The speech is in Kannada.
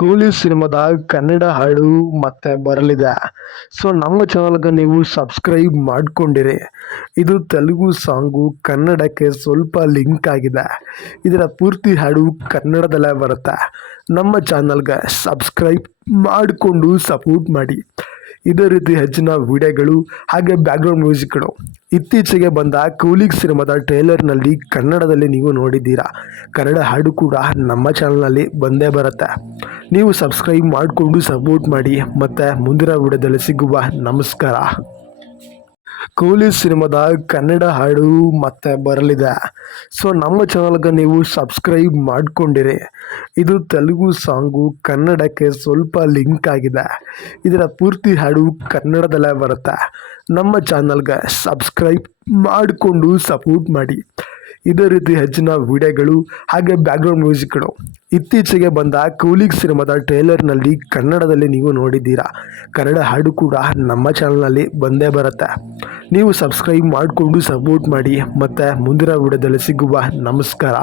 ಕೂಲಿ ಸಿನಿಮಾದ ಕನ್ನಡ ಹಾಡು ಮತ್ತೆ ಬರಲಿದೆ. ಸೊ ನಮ್ಮ ಚಾನಲ್ಗೆ ನೀವು ಸಬ್ಸ್ಕ್ರೈಬ್ ಮಾಡ್ಕೊಂಡಿರಿ. ಇದು ತೆಲುಗು ಸಾಂಗು ಕನ್ನಡಕ್ಕೆ ಸ್ವಲ್ಪ ಲಿಂಕ್ ಆಗಿದೆ. ಇದರ ಪೂರ್ತಿ ಹಾಡು ಕನ್ನಡದಲ್ಲೇ ಬರುತ್ತೆ. ನಮ್ಮ ಚಾನಲ್ಗೆ ಸಬ್ಸ್ಕ್ರೈಬ್ ಮಾಡಿಕೊಂಡು ಸಪೋರ್ಟ್ ಮಾಡಿ. ಇದೇ ರೀತಿ ಹೆಚ್ಚಿನ ವಿಡಿಯೋಗಳು ಹಾಗೆ ಬ್ಯಾಕ್ಗ್ರೌಂಡ್ ಮ್ಯೂಸಿಕ್ಗಳು ಇತ್ತೀಚೆಗೆ ಬಂದ ಕೂಲಿ ಸಿನಿಮಾದ ಟ್ರೇಲರ್ನಲ್ಲಿ ಕನ್ನಡದಲ್ಲಿ ನೀವು ನೋಡಿದ್ದೀರಾ. ಕನ್ನಡ ಹಾಡು ಕೂಡ ನಮ್ಮ ಚಾನಲ್ನಲ್ಲಿ ಬಂದೇ ಬರುತ್ತೆ. ನೀವು ಸಬ್ಸ್ಕ್ರೈಬ್ ಮಾಡಿಕೊಂಡು ಸಪೋರ್ಟ್ ಮಾಡಿ. ಮತ್ತು ಮುಂದಿನ ವಿಡಿಯೋದಲ್ಲಿ ಸಿಗುವ. ನಮಸ್ಕಾರ. ಕೂಲಿ ಸಿನಿಮಾದ ಕನ್ನಡ ಹಾಡು ಮತ್ತೆ ಬರಲಿದೆ. ಸೊ ನಮ್ಮ ಚಾನಲ್ಗೆ ನೀವು ಸಬ್ಸ್ಕ್ರೈಬ್ ಮಾಡ್ಕೊಂಡಿರಿ. ಇದು ತೆಲುಗು ಸಾಂಗು ಕನ್ನಡಕ್ಕೆ ಸ್ವಲ್ಪ ಲಿಂಕ್ ಆಗಿದೆ. ಇದರ ಪೂರ್ತಿ ಹಾಡು ಕನ್ನಡದಲ್ಲೇ ಬರುತ್ತೆ. ನಮ್ಮ ಚಾನಲ್ಗೆ ಸಬ್ಸ್ಕ್ರೈಬ್ ಮಾಡಿಕೊಂಡು ಸಪೋರ್ಟ್ ಮಾಡಿ. ಇದೇ ರೀತಿ ಹೆಚ್ಚಿನ ವಿಡಿಯೋಗಳು ಹಾಗೆ ಬ್ಯಾಕ್ಗ್ರೌಂಡ್ ಮ್ಯೂಸಿಕ್ಗಳು ಇತ್ತೀಚೆಗೆ ಬಂದ ಕೂಲಿ ಸಿನಿಮಾದ ಟ್ರೇಲರ್ನಲ್ಲಿ ಕನ್ನಡದಲ್ಲಿ ನೀವು ನೋಡಿದ್ದೀರಾ. ಕನ್ನಡ ಹಾಡು ಕೂಡ ನಮ್ಮ ಚಾನಲ್ನಲ್ಲಿ ಬಂದೇ ಬರುತ್ತೆ. ನೀವು ಸಬ್ಸ್ಕ್ರೈಬ್ ಮಾಡಿಕೊಂಡು ಸಪೋರ್ಟ್ ಮಾಡಿ. ಮತ್ತು ಮುಂದಿನ ವಿಡಿಯೋದಲ್ಲಿ ಸಿಗುವ. ನಮಸ್ಕಾರ.